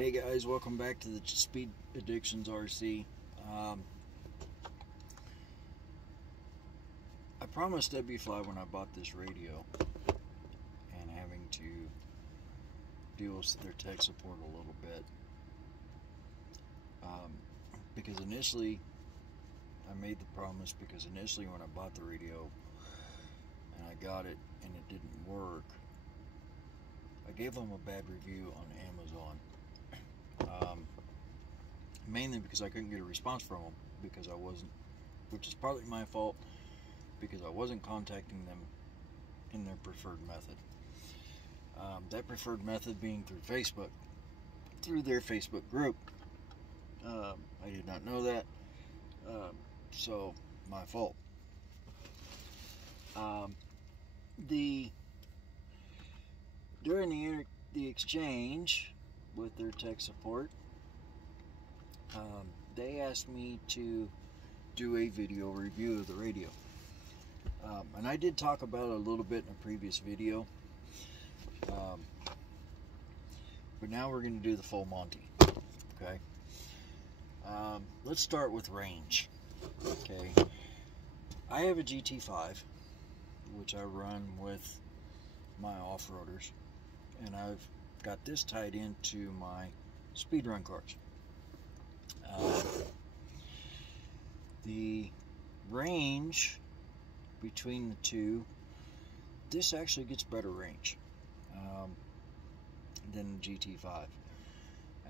Hey guys, welcome back to the Speed Addictions RC. I promised wfly when I bought this radio, and having to deal with their tech support a little bit, because initially I made the promise because initially when I bought the radio and I got it and it didn't work, I gave them a bad review on Amazon. Mainly because I couldn't get a response from them, because I wasn't, which is partly my fault, because I wasn't contacting them in their preferred method. That preferred method being through Facebook, through their Facebook group. I did not know that, so my fault. During the exchange with their tech support, they asked me to do a video review of the radio, and I did talk about it a little bit in a previous video, but now we're going to do the full Monty. Okay, let's start with range. Okay, I have a GT5 which I run with my off-roaders, and I've got this tied into my speedrun cars. The range between the two, this actually gets better range than the GT5,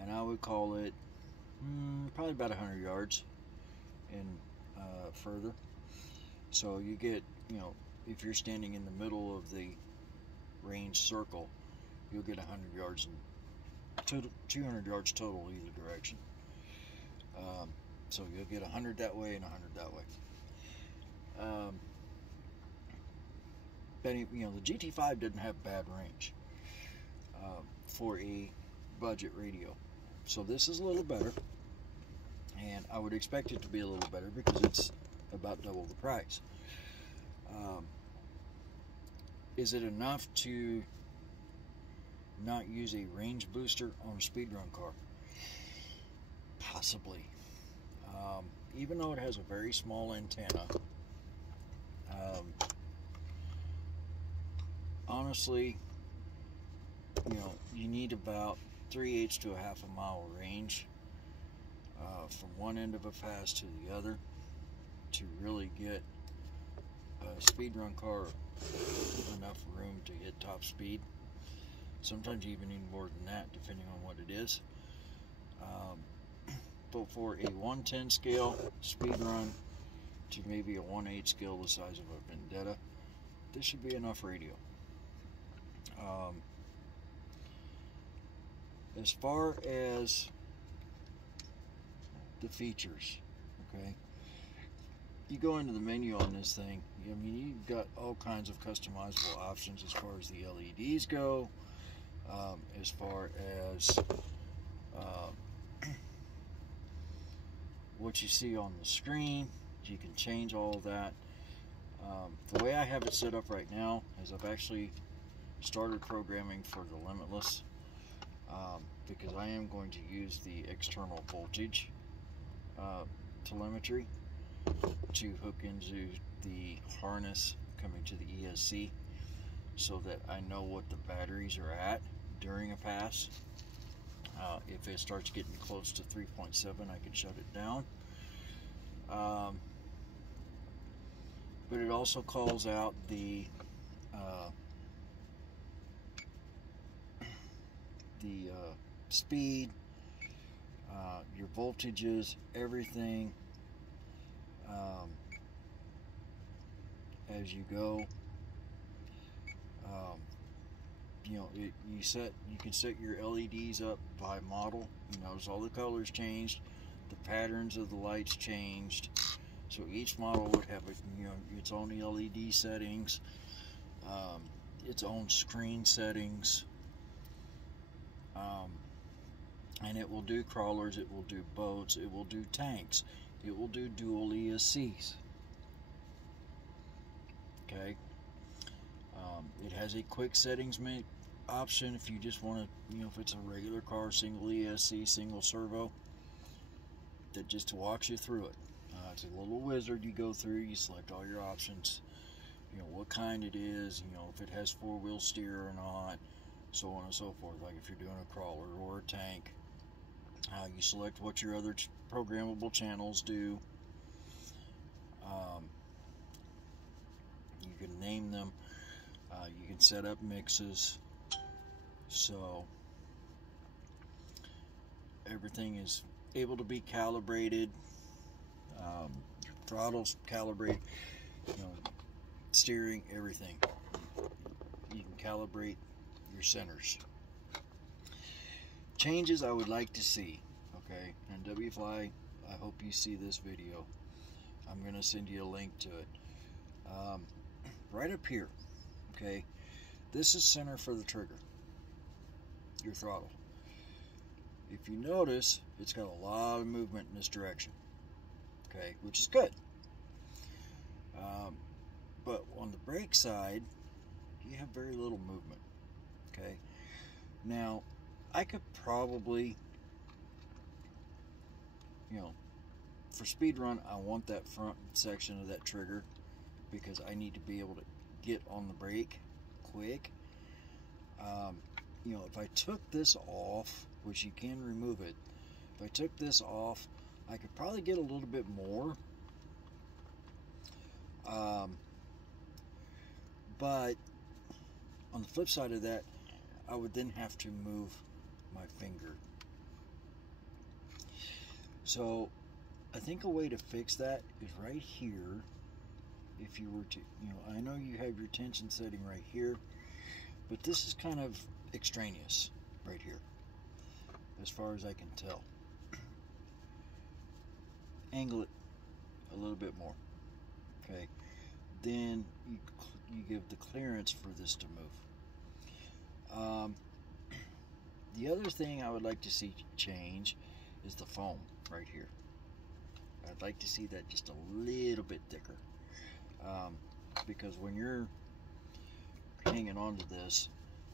and I would call it probably about 100 yards and further. So you get, if you're standing in the middle of the range circle, you'll get 100 yards and 200 yards total either direction. So you'll get 100 that way and 100 that way. But the GT5 didn't have bad range for a budget radio. So this is a little better, and I would expect it to be a little better because it's about double the price. Is it enough to not use a range booster on a speedrun car? Possibly. Even though it has a very small antenna, honestly, you need about 3/8 to a half a mile range from one end of a pass to the other to really get a speedrun car enough room to hit top speed. Sometimes you even need more than that, depending on what it is. But for a 110 scale speedrun to maybe a 1/8 scale the size of a Vendetta, this should be enough radio. As far as the features, okay, you go into the menu on this thing, you've got all kinds of customizable options as far as the LEDs go, as far as what you see on the screen. You can change all of that. The way I have it set up right now is I've actually started programming for the limitless, because I am going to use the external voltage telemetry to hook into the harness coming to the ESC, so that I know what the batteries are at during a pass. If it starts getting close to 3.7, I can shut it down. But it also calls out the speed, your voltages, everything as you go. You can set your LEDs up by model. You notice all the colors changed, the patterns of the lights changed. So each model would have its own LED settings, its own screen settings, and it will do crawlers, it will do boats, it will do tanks, it will do dual ESCs. Okay. It has a quick settings option if you just want to, if it's a regular car, single ESC, single servo, that just walks you through it. It's a little wizard you go through. You select all your options, what kind it is, if it has four-wheel steer or not, so on and so forth. Like if you're doing a crawler or a tank, you select what your other programmable channels do. You can name them. You can set up mixes. So everything is able to be calibrated. Your throttle's calibrated. Steering, everything. You can calibrate your centers. Changes I would like to see. Okay, and wfly, I hope you see this video. I'm going to send you a link to it. Right up here, okay, this is center for the trigger, your throttle. If you notice, it's got a lot of movement in this direction, okay, which is good. But on the brake side, you have very little movement, okay. Now, I could probably, for speed run, I want that front section of that trigger because I need to be able to get on the brake quick. If I took this off, which you can remove it, if I took this off, I could probably get a little bit more. But on the flip side of that, I would then have to move my finger. So I think a way to fix that is right here. If you were to, I know you have your tension setting right here, but this is kind of extraneous right here, as far as I can tell. Angle it a little bit more, okay? Then you give the clearance for this to move. The other thing I would like to see change is the foam right here. I'd like to see that just a little bit thicker. Because when you're hanging onto this,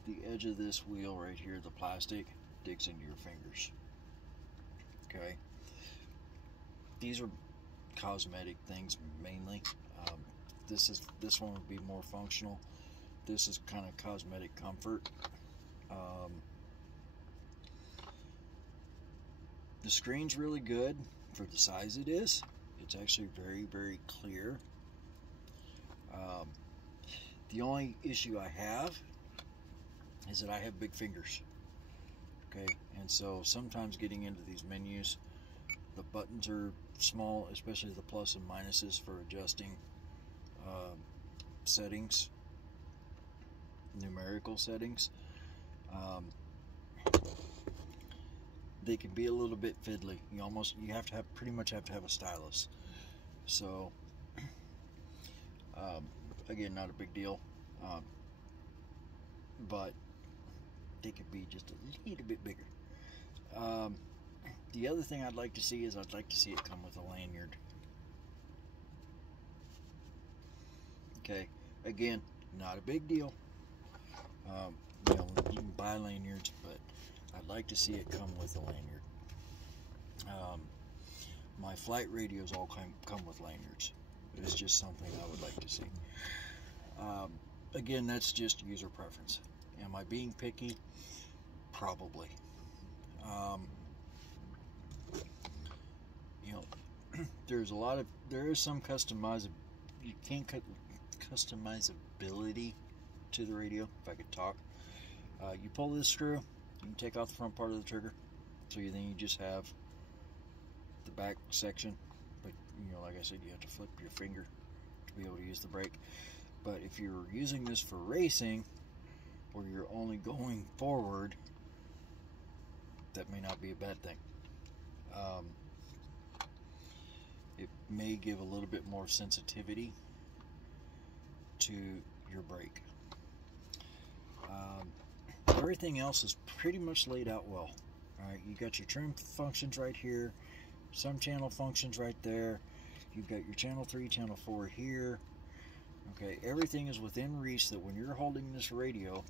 the edge of this wheel right here, the plastic, digs into your fingers. Okay, these are cosmetic things mainly. This one would be more functional. This is kind of cosmetic comfort. The screen's really good for the size it is. It's actually very, very clear. The only issue I have is that I have big fingers, okay, and so sometimes getting into these menus, the buttons are small, especially the plus and minuses for adjusting settings, numerical settings. They can be a little bit fiddly. You have to pretty much have to have a stylus. So again, not a big deal, but they could be just a little bit bigger. The other thing I'd like to see is I'd like to see it come with a lanyard. Okay, again, not a big deal. You can buy lanyards, but I'd like to see it come with a lanyard. My flight radios all come with lanyards. It's just something I would like to see. Again, that's just user preference. Am I being picky? Probably. There is some customizability to the radio, if I could talk. You pull this screw, you can take off the front part of the trigger, so then you just have the back section. But like I said, you have to flip your finger to be able to use the brake. But if you're using this for racing, or you're only going forward, that may not be a bad thing. It may give a little bit more sensitivity to your brake. Everything else is pretty much laid out well. Alright, you got your trim functions right here, some channel functions right there. You've got your channel 3, channel 4 here. Okay, everything is within reach that when you're holding this radio,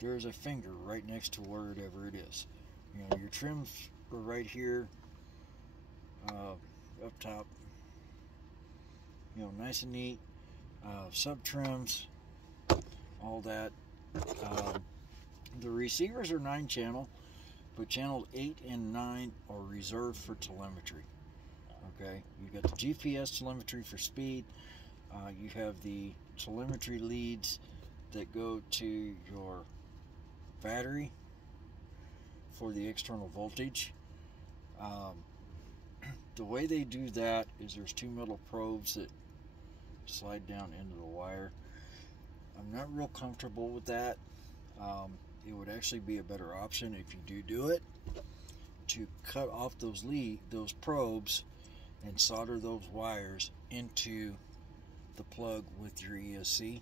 there's a finger right next to wherever it is. You know, your trims are right here, up top. You know, nice and neat. Sub trims, all that. The receivers are 9-channel, but channel 8 and 9 are reserved for telemetry. Okay, you got the GPS telemetry for speed. You have the telemetry leads that go to your battery for the external voltage. The way they do that is there's 2 metal probes that slide down into the wire. I'm not real comfortable with that. It would actually be a better option if you do it to cut off those probes and solder those wires into the plug with your ESC.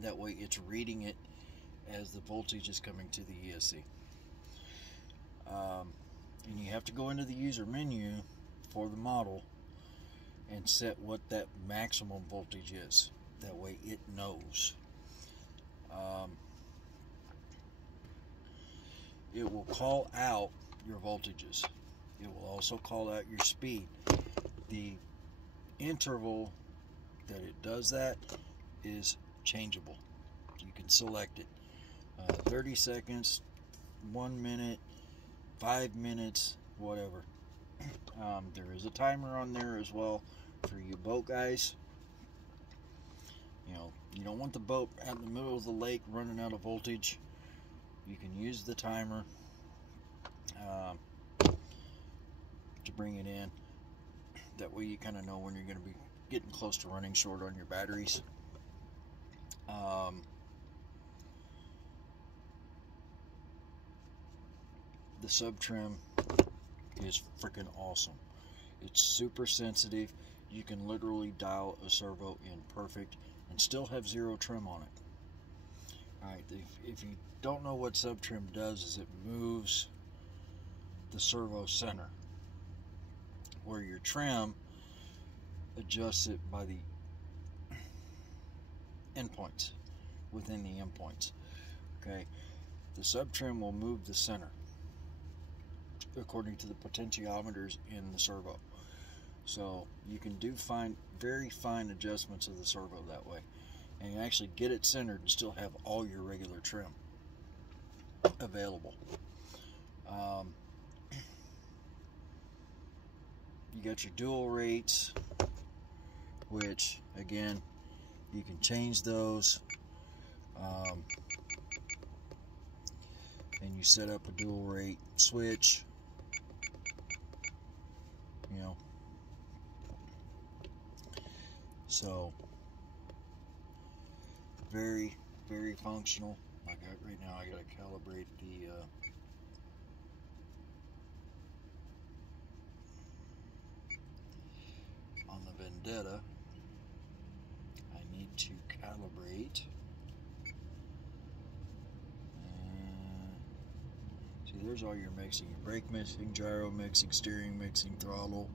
That way it's reading it as the voltage is coming to the ESC. And you have to go into the user menu for the model and set what that maximum voltage is. That way it knows. It will call out your voltages. It will also call out your speed. The interval that it does that is changeable. You can select it. 30 seconds, 1 minute, 5 minutes, whatever. There is a timer on there as well for you boat guys. You know, you don't want the boat out in the middle of the lake running out of voltage. You can use the timer to bring it in. That way you kind of know when you're going to be getting close to running short on your batteries. The sub trim is freaking awesome. It's super sensitive. You can literally dial a servo in perfect and still have 0 trim on it. Alright, if you don't know what sub trim does, is it moves the servo center, where your trim adjusts it by the endpoints, within the endpoints. Okay, the sub trim will move the center according to the potentiometers in the servo. So you can do very fine adjustments of the servo that way, and you actually get it centered and still have all your regular trim available. You got your dual rates, which again you can change those, and you set up a dual rate switch. You know, so very functional. Right now I gotta calibrate the on the Vendetta. I need to calibrate. See, there's all your mixing: your brake mixing, gyro mixing, steering mixing, throttle,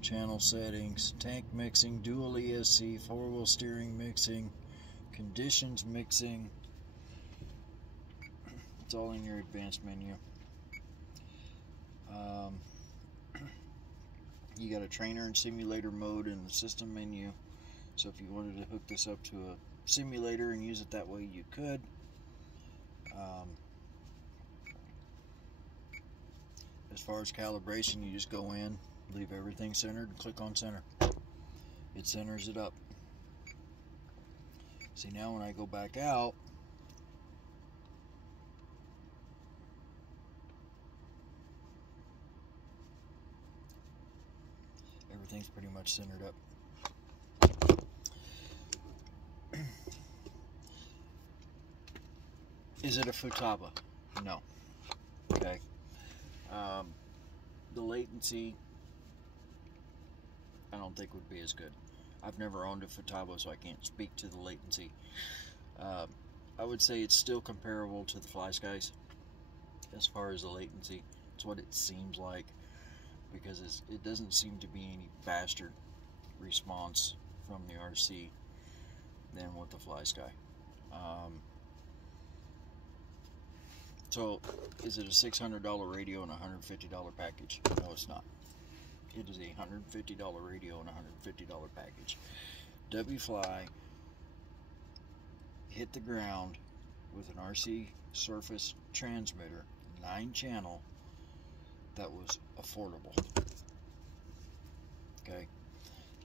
channel settings, tank mixing, dual ESC, 4-wheel steering mixing, conditions mixing. It's all in your advanced menu. You got a trainer and simulator mode in the system menu. So if you wanted to hook this up to a simulator and use it that way, you could. As far as calibration, you just go in, leave everything centered, and click on center. It centers it up. See, now when I go back out, everything's pretty much centered up. Is it a Futaba? No. Okay. The latency, I don't think would be as good. I've never owned a Futaba, so I can't speak to the latency. I would say it's still comparable to the FlySkys as far as the latency. It's what it seems like, because it doesn't seem to be any faster response from the RC than with the FlySky. So, is it a $600 radio and a $150 package? No, it's not. It is a $150 radio and a $150 package. wfly hit the ground with an RC surface transmitter, 9-channel, that was affordable. Okay,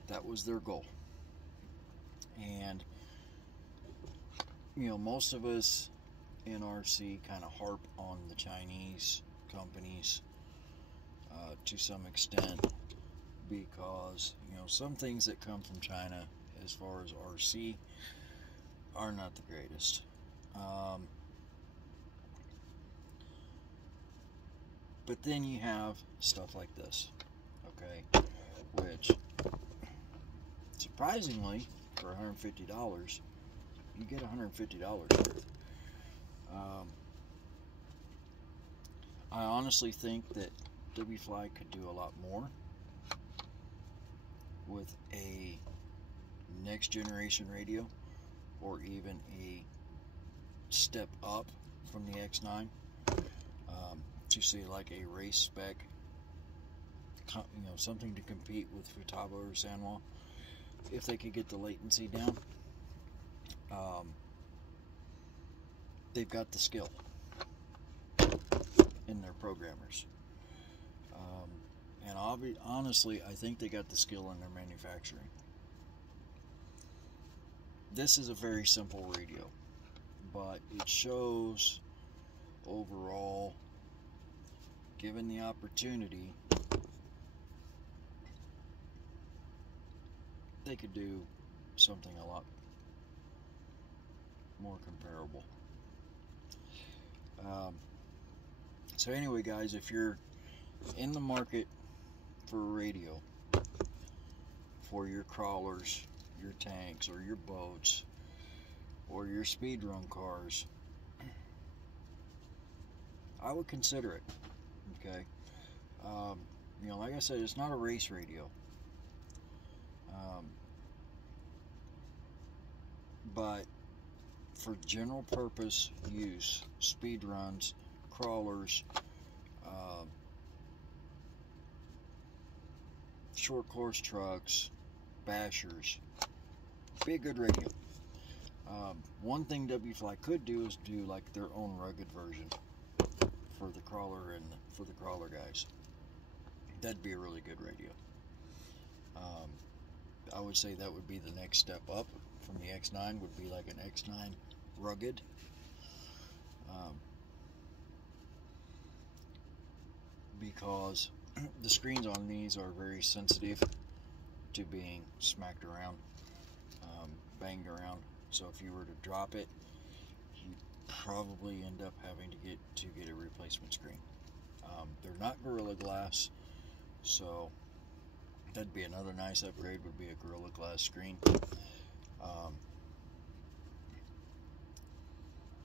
that was their goal. And you know, most of us in RC kind of harp on the Chinese companies to some extent, because you know, some things that come from China as far as RC are not the greatest. But then you have stuff like this, okay, which surprisingly for $150 you get $150 worth. I honestly think that wfly could do a lot more with a next generation radio, or even a step up from the X9, to say like a race spec, you know, something to compete with Futaba or Sanwa, if they could get the latency down. They've got the skill in their programmers, and honestly, I think they got the skill in their manufacturing. This is a very simple radio, but it shows overall, given the opportunity, they could do something a lot more comparable. So anyway, guys, if you're in the market for a radio for your crawlers, your tanks, or your boats, or your speedrun cars, I would consider it. Okay, you know, like I said, it's not a race radio, but for general purpose use, speed runs, crawlers, short course trucks, bashers, be a good radio. One thing wfly could do is do like their own rugged version for the crawler and for the crawler guys. That'd be a really good radio. I would say that would be the next step up from the X9, would be like an X9 rugged. Because the screens on these are very sensitive to being smacked around, banged around. So if you were to drop it, you probably end up having to get a replacement screen. They're not Gorilla Glass, so that'd be another nice upgrade, would be a Gorilla Glass screen.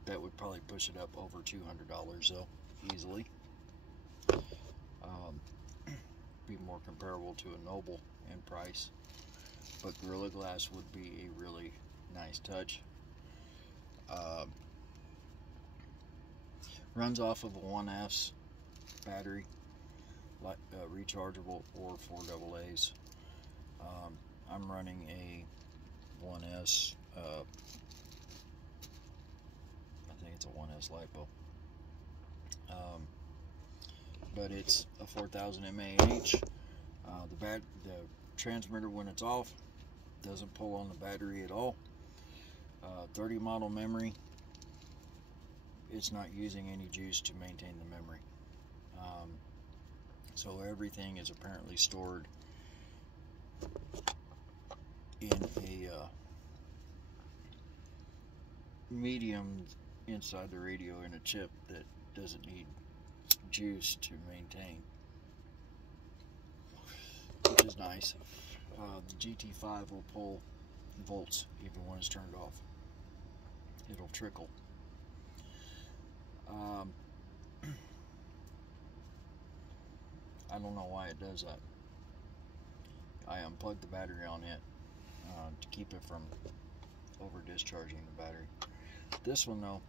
That would probably push it up over $200 though, easily. Be more comparable to a Noble in price, but Gorilla Glass would be a really nice touch. Runs off of a 1S battery, like rechargeable, or 4 AA's. I'm running a 1S, I think it's a 1S LiPo, but it's a 4000 mAh. The transmitter, when it's off, doesn't pull on the battery at all. 30 model memory. It's not using any juice to maintain the memory. So everything is apparently stored in a medium inside the radio, in a chip that doesn't need juice to maintain, which is nice. The GT5 will pull volts even when it's turned off. It'll trickle. I don't know why it does that. I unplugged the battery on it to keep it from over discharging the battery. This one though,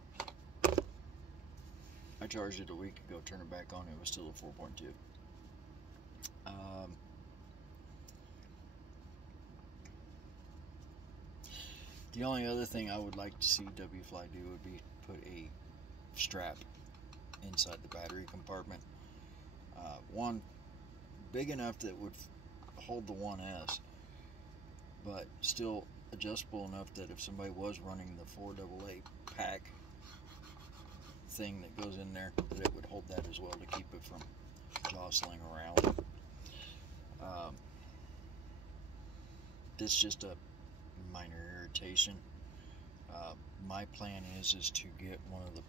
I charged it a week ago, turned it back on, it was still a 4.2. The only other thing I would like to see wfly do would be put a strap inside the battery compartment. One big enough that would hold the 1S, but still adjustable enough that if somebody was running the 4AA pack thing that goes in there, that it would hold that as well to keep it from jostling around. This is just a minor irritation. My plan is to get one of the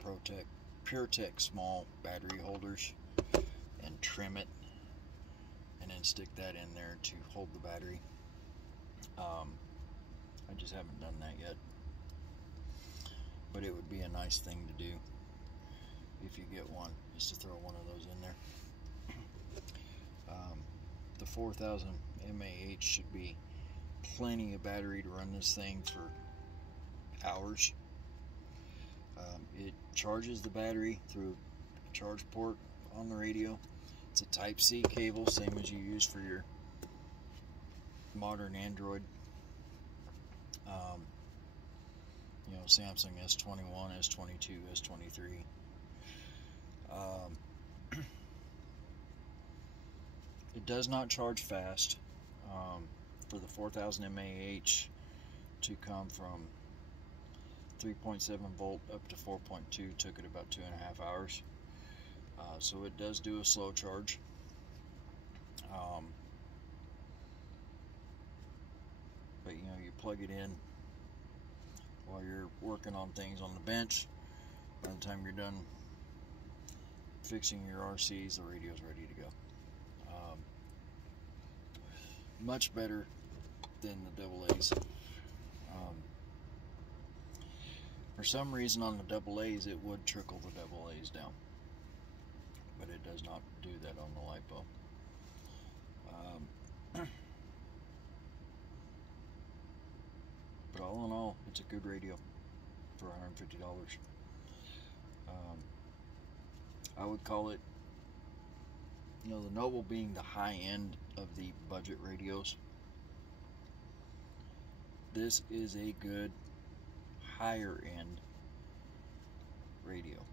PureTech small battery holders and trim it, and then stick that in there to hold the battery. I just haven't done that yet, but it would be a nice thing to do if you get one, is to throw one of those in there. The 4000 mAh should be plenty of battery to run this thing for hours. It charges the battery through a charge port on the radio. It's a Type-C cable, same as you use for your modern Android. You know, Samsung S21, S22, S23. It does not charge fast. For the 4000 mAh to come from 3.7 volt up to 4.2 took it about 2.5 hours. So it does do a slow charge. But you know, you plug it in while you're working on things on the bench. By the time you're done fixing your RCs, the radio's ready to go. Much better than the AA's. For some reason on the AA's it would trickle the AA's down, but it does not do that on the LiPo. But all in all, it's a good radio for $150. I would call it, you know, the Noble being the high end of the budget radios. This is a good higher end radio.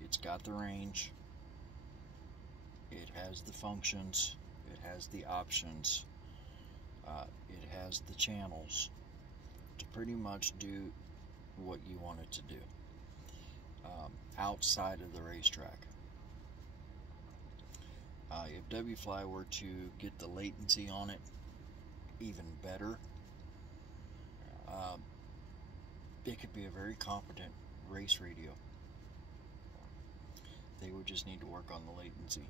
It's got the range, it has the functions, it has the options, it has the channels to pretty much do what you want it to do outside of the racetrack. If wfly were to get the latency on it even better, it could be a very competent race radio. They would just need to work on the latency.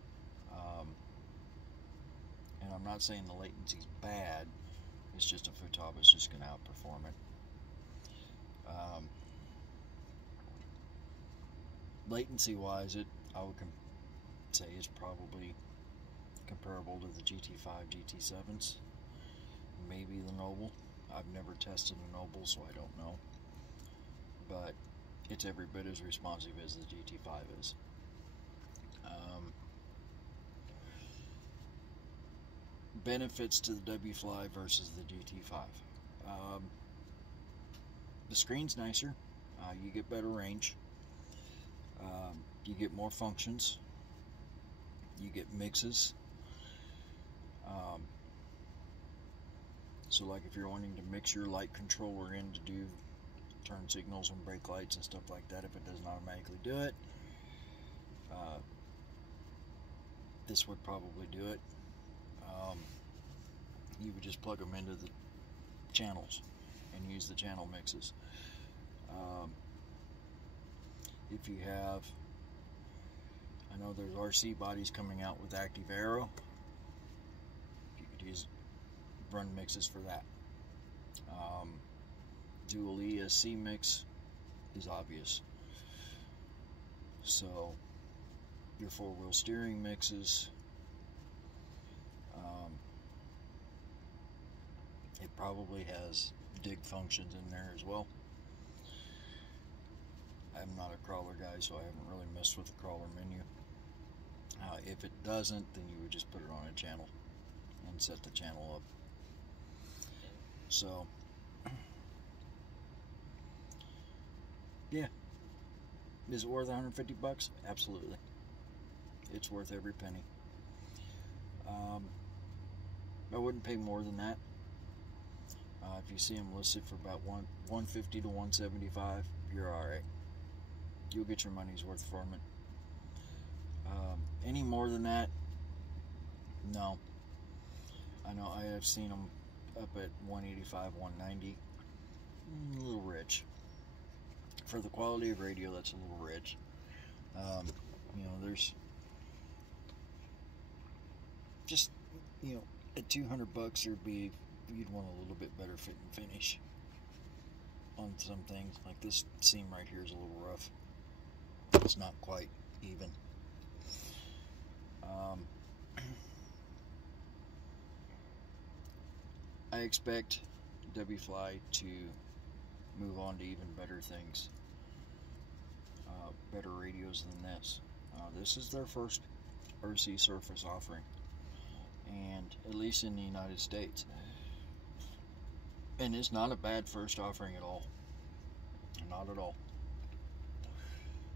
And I'm not saying the latency's bad, it's just a Futaba is just going to outperform it. Latency wise, I would say it's probably comparable to the GT5, GT7s, maybe the Noble. I've never tested a Noble, so I don't know, but it's every bit as responsive as the GT5 is. Benefits to the wfly versus the GT5. The screen's nicer, you get better range, you get more functions, you get mixes. So like if you're wanting to mix your light controller in to do turn signals and brake lights and stuff like that, if it doesn't automatically do it, this would probably do it. You would just plug them into the channels and use the channel mixes. If you have, I know there's RC bodies coming out with active arrow, you could run mixes for that. Dual ESC mix is obvious. So your four-wheel steering mixes, it probably has dig functions in there as well. I'm not a crawler guy, so I haven't really messed with the crawler menu. If it doesn't, then you would just put it on a channel and set the channel up. So, yeah. Is it worth 150 bucks? Absolutely. It's worth every penny. I wouldn't pay more than that. If you see them listed for about 150 to 175, you're alright. You'll get your money's worth from it. Any more than that, no. I know I have seen them up at 185, 190. A little rich. For the quality of radio, that's a little rich. You know, there's just, you know, at 200 bucks, you'd want a little bit better fit and finish on some things. Like this seam right here is a little rough. It's not quite even. I expect wfly to move on to even better things, better radios than this. This is their first RC surface offering, and at least in the United States. And it's not a bad first offering at all. Not at all.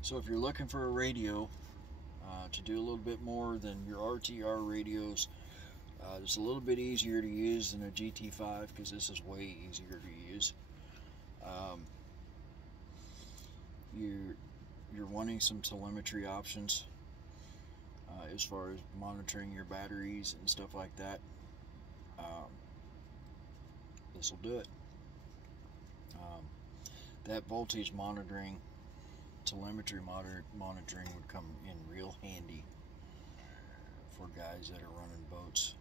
So if you're looking for a radio to do a little bit more than your RTR radios, it's a little bit easier to use than a GT5, because this is way easier to use. You're wanting some telemetry options as far as monitoring your batteries and stuff like that. This will do it. That voltage monitoring, telemetry monitoring would come in real handy for guys that are running boats.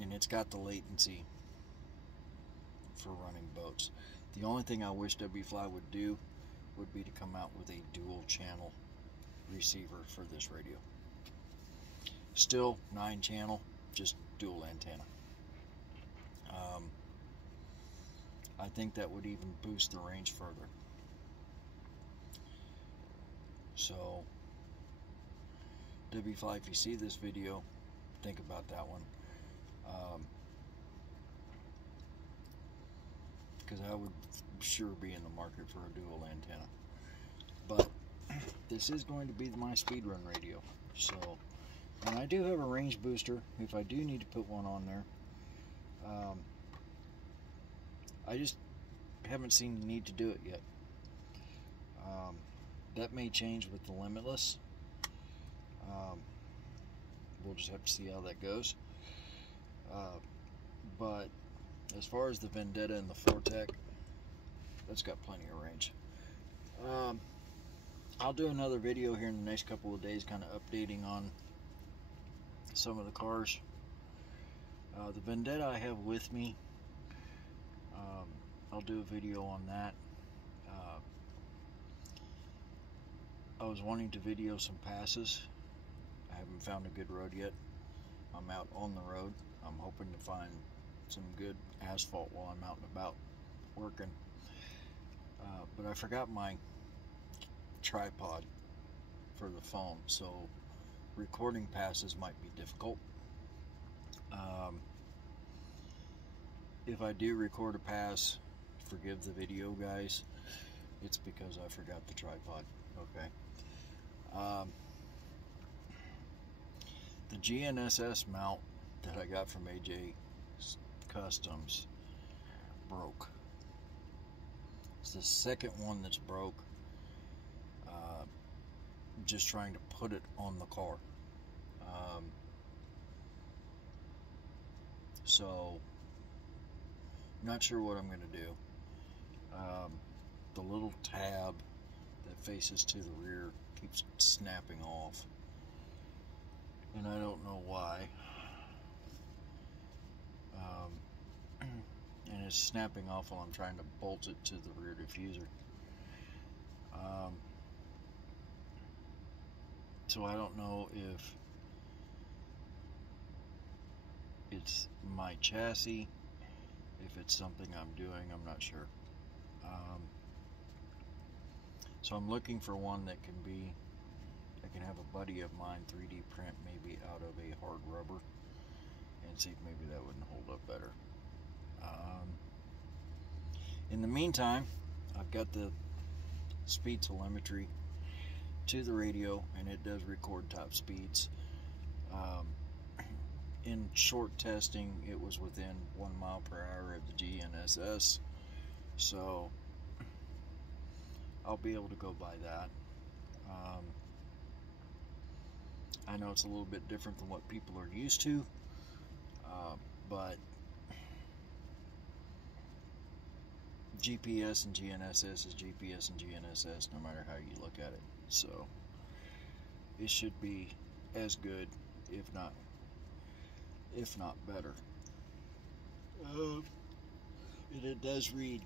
And it's got the latency for running boats. The only thing I wish wfly would do would be to come out with a dual channel receiver for this radio. Still 9-channel, just dual antenna. I think that would even boost the range further. So, wfly, if you see this video, think about that one. Because I would sure be in the market for a dual antenna. But this is going to be my speedrun radio. So, and I do have a range booster if I do need to put one on there. I just haven't seen the need to do it yet. That may change with the Limitless. We'll just have to see how that goes. But as far as the Vendetta and the Fortec, that's got plenty of range. I'll do another video here in the next couple of days, kind of updating on some of the cars. The Vendetta I have with me, I'll do a video on that. I was wanting to video some passes. I haven't found a good road yet. I'm out on the road. I'm hoping to find some good asphalt while I'm out and about working. But I forgot my tripod for the phone, so recording passes might be difficult. If I do record a pass, forgive the video, guys. It's because I forgot the tripod. Okay. The GNSS mount that I got from AJ Customs broke. It's the second one that's broke. Just trying to put it on the car. So, not sure what I'm going to do. The little tab that faces to the rear keeps snapping off, and I don't know why. And it's snapping off while I'm trying to bolt it to the rear diffuser. So I don't know if it's my chassis, if it's something I'm doing, I'm not sure. So I'm looking for one that can be, I can have a buddy of mine 3D print maybe out of a hard rubber and see if maybe that wouldn't hold up better. In the meantime, I've got the speed telemetry to the radio, and it does record top speeds. In short testing, it was within 1 mile per hour of the GNSS, so I'll be able to go by that. I know it's a little bit different than what people are used to, but GPS and GNSS is GPS and GNSS no matter how you look at it. So it should be as good, if not better. And it does read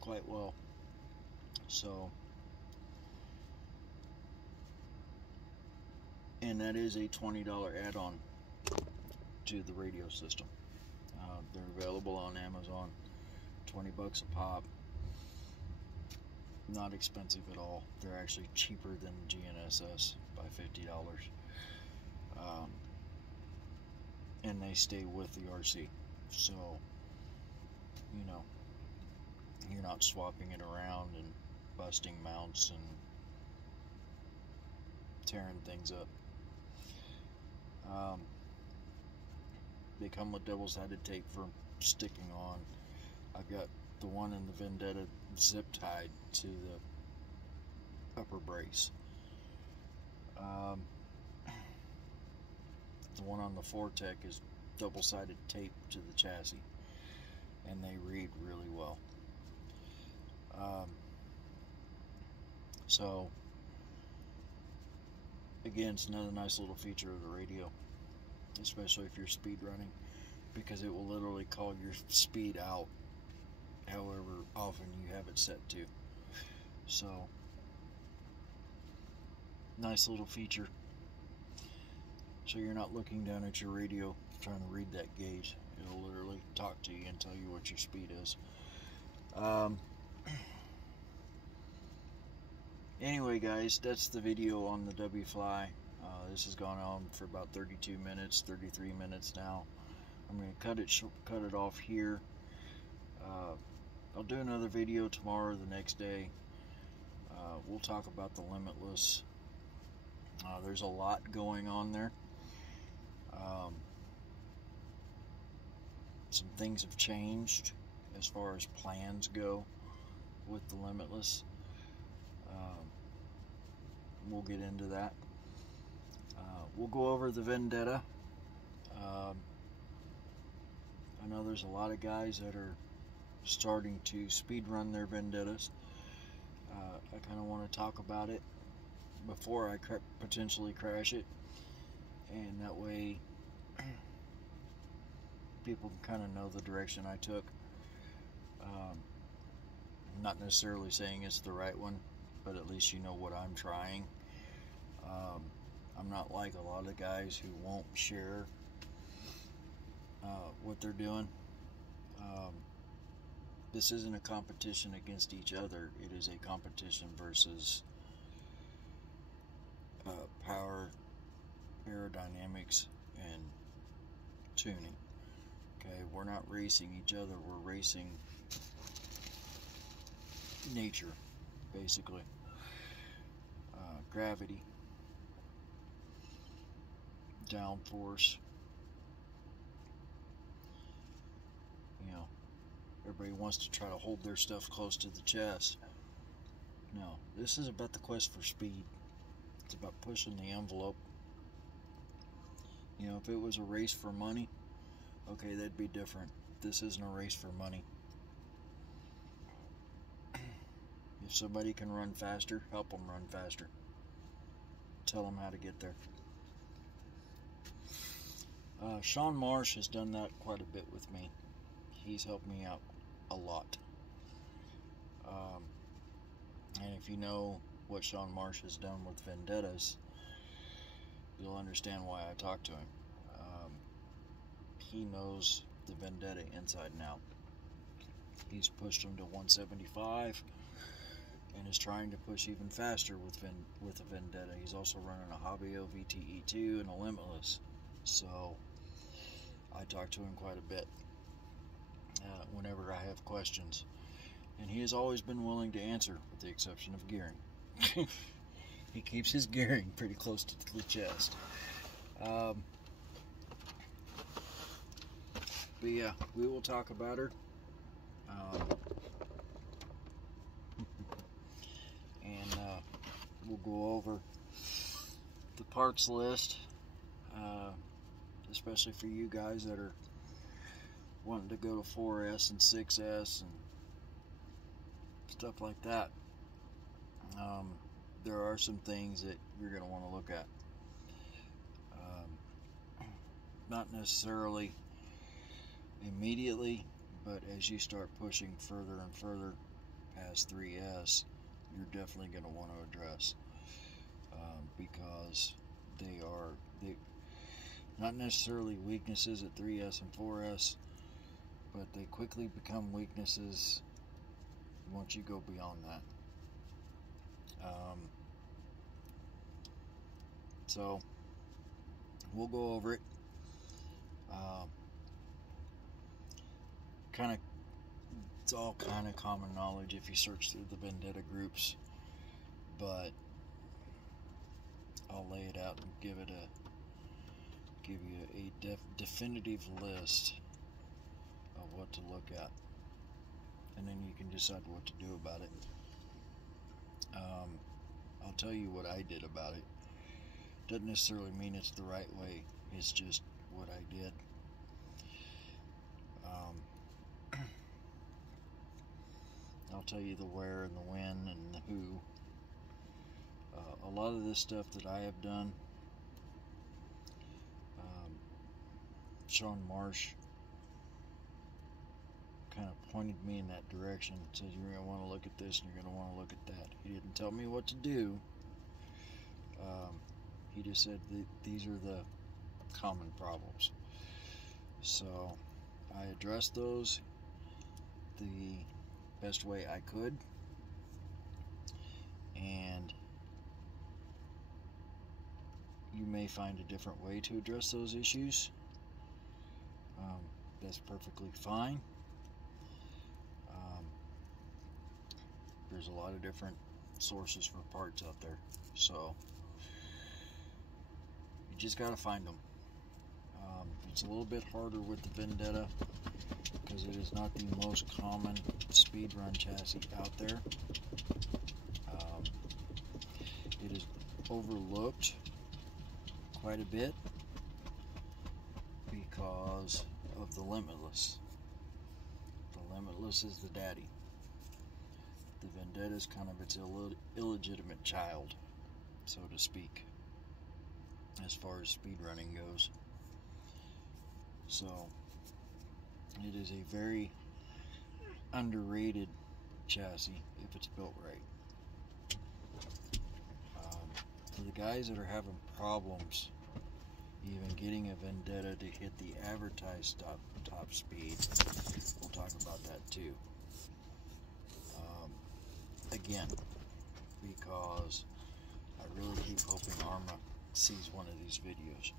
quite well. So, and that is a $20 add-on to the radio system. They're available on Amazon, $20 a pop. Not expensive at all. They're actually cheaper than GNSS by $50. And they stay with the RC, so you know you're not swapping it around and busting mounts and tearing things up. They come with double-sided tape for sticking on. I've got the one in the Vendetta zip tied to the upper brace. The one on the Fortec is double-sided tape to the chassis, and they read really well. So again, it's another nice little feature of the radio, especially if you're speed running, because it will literally call your speed out however often you have it set to. So nice little feature. So you're not looking down at your radio trying to read that gauge. It'll literally talk to you and tell you what your speed is. Anyway, guys, that's the video on the wfly. This has gone on for about 32 minutes, 33 minutes now. I'm going to cut it off here. I'll do another video tomorrow or the next day. We'll talk about the Limitless. There's a lot going on there. Some things have changed as far as plans go with the Limitless. We'll get into that. We'll go over the Vendetta. I know there's a lot of guys that are starting to speed run their Vendettas. I kind of want to talk about it before I potentially crash it, and that way people can kind of know the direction I took. I'm not necessarily saying it's the right one, but at least you know what I'm trying. I'm not like a lot of guys who won't share what they're doing. This isn't a competition against each other. It is a competition versus power, aerodynamics, and tuning. Okay, we're not racing each other. We're racing nature, basically. Gravity, downforce. You know, everybody wants to try to hold their stuff close to the chest. No, this is about the quest for speed. It's about pushing the envelope. You know, if it was a race for money, okay, that'd be different. This isn't a race for money. If somebody can run faster, help them run faster. Tell them how to get there. Sean Marsh has done that quite a bit with me. He's helped me out a lot. And if you know what Sean Marsh has done with Vendettas, you'll understand why I talk to him. He knows the Vendetta inside and out. He's pushed them to 175. and is trying to push even faster with a Vendetta. He's also running a Hobio VTE2 and a Limitless. So I talk to him quite a bit whenever I have questions. And he has always been willing to answer, with the exception of gearing. He keeps his gearing pretty close to the chest. But yeah, we will talk about her. And we'll go over the parts list, especially for you guys that are wanting to go to 4S and 6S and stuff like that. There are some things that you're going to want to look at. Not necessarily immediately, but as you start pushing further and further past 3S, you're definitely going to want to address, because they not necessarily weaknesses at 3S and 4S, but they quickly become weaknesses once you go beyond that. So we'll go over it. It's all kind of common knowledge if you search through the Vendetta groups, but I'll lay it out and give you a definitive list of what to look at, and then you can decide what to do about it. I'll tell you what I did about it. Doesn't necessarily mean it's the right way, it's just what I did. I'll tell you the where and the when and the who. A lot of this stuff that I have done, Sean Marsh kind of pointed me in that direction, said you're going to want to look at this and you're going to want to look at that. He didn't tell me what to do. He just said that these are the common problems. So I addressed those the best way I could, and you may find a different way to address those issues. That's perfectly fine. There's a lot of different sources for parts out there, so you just gotta find them. It's a little bit harder with the Vendetta because it is not the most common speed run chassis out there. It is overlooked quite a bit because of the Limitless. The Limitless is the daddy. The Vendetta is kind of its illegitimate child, so to speak, as far as speed running goes. So it is a very underrated chassis if it's built right. For the guys that are having problems even getting a Vendetta to hit the advertised top speed, we'll talk about that too. Again, because I really keep hoping Arma sees one of these videos.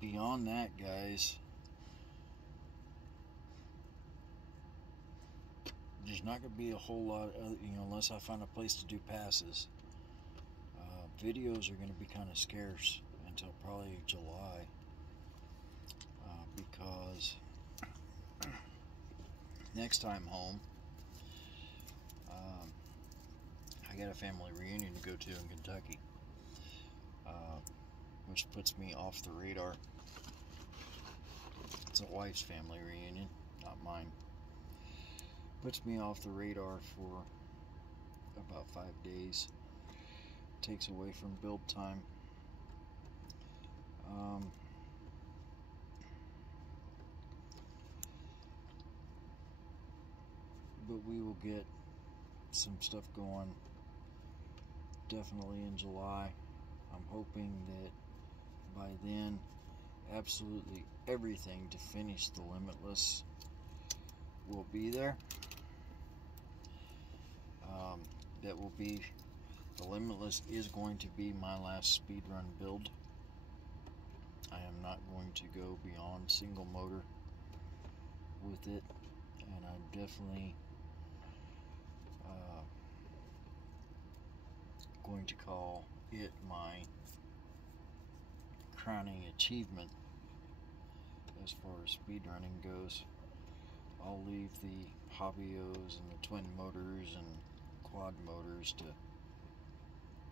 Beyond that, guys, there's not going to be a whole lot, unless I find a place to do passes. Videos are going to be kind of scarce until probably July, because next time home, I got a family reunion to go to in Kentucky, which puts me off the radar. It's a wife's family reunion, not mine. Puts me off the radar for about 5 days. Takes away from build time. But we will get some stuff going definitely in July. I'm hoping that by then absolutely everything to finish the Limitless will be there. That will be, the Limitless is going to be my last speedrun build. I am not going to go beyond single motor with it, and I'm definitely going to call it my crowning achievement as far as speedrunning goes. I'll leave the Hobbios and the twin motors and quad motors to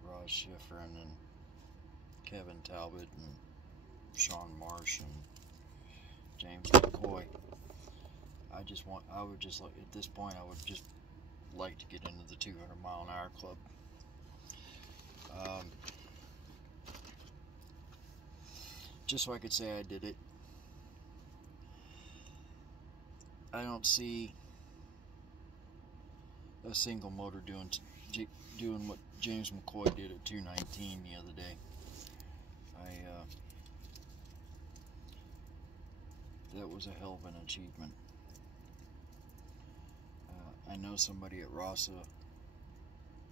Raj Schifrin and Kevin Talbot and Sean Marsh and James McCoy. I would just like, at this point, I would just like to get into the 200-mile-an-hour club. Just so I could say I did it. I don't see a single motor doing what James McCoy did at 219 the other day. That was a hell of an achievement. I know somebody at Rasa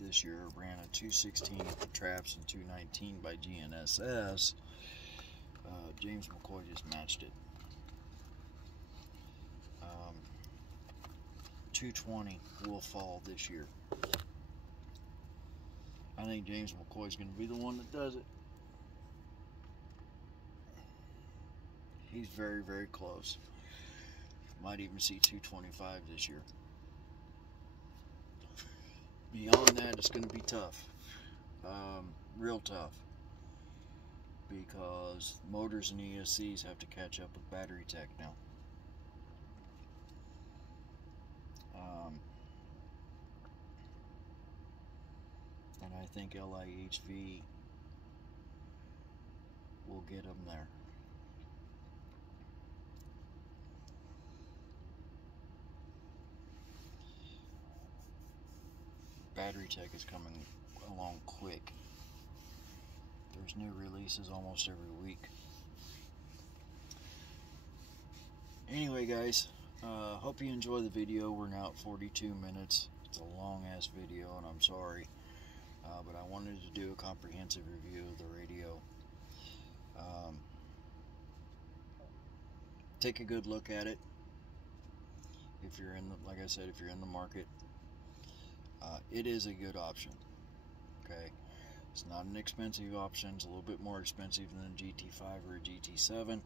this year ran a 216 for traps and 219 by GNSS. James McCoy just matched it. 220 will fall this year. I think James McCoy is going to be the one that does it. He's very, very close. Might even see 225 this year. Beyond that, it's going to be tough. Real tough. Because motors and ESCs have to catch up with battery tech now. And I think LIHV will get them there. Battery tech is coming along quick. There's new releases almost every week. Anyway, guys, hope you enjoy the video. We're now at 42 minutes. It's a long ass video, and I'm sorry, but I wanted to do a comprehensive review of the radio. Take a good look at it. If you're in the, like I said, if you're in the market, it is a good option. Okay, it's not an expensive option. It's a little bit more expensive than a GT5 or a GT7,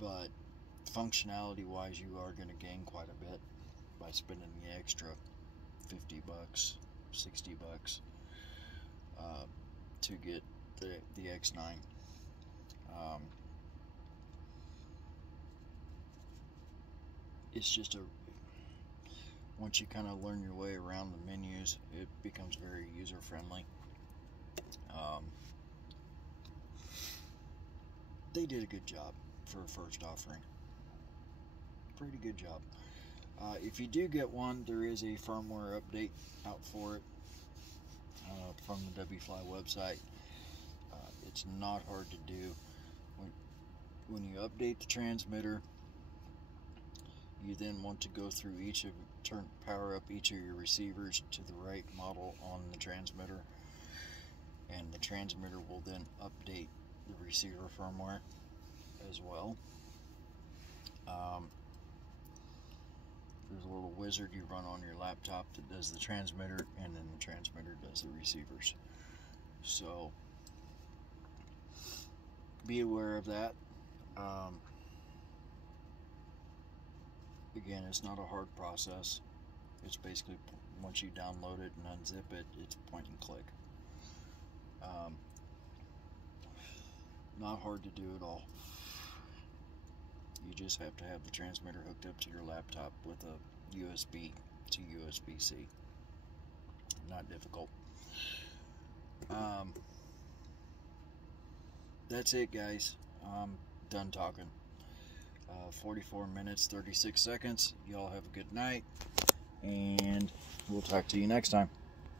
but functionality wise, you are going to gain quite a bit by spending the extra 50 bucks, 60 bucks to get the X9. It's just once you kind of learn your way around the menus, it becomes very user friendly. They did a good job for a first offering. Pretty good job. If you do get one, there is a firmware update out for it from the wfly website. It's not hard to do. When you update the transmitter, you then want to go through power up each of your receivers to the right model on the transmitter, and the transmitter will then update the receiver firmware as well. There's a little wizard you run on your laptop that does the transmitter, and then the transmitter does the receivers. So be aware of that. Again, it's not a hard process. It's basically, once you download it and unzip it, it's point and click. Not hard to do at all. You just have to have the transmitter hooked up to your laptop with a USB to USB-C. Not difficult. That's it, guys. I'm done talking. 44 minutes, 36 seconds. Y'all have a good night, and we'll talk to you next time.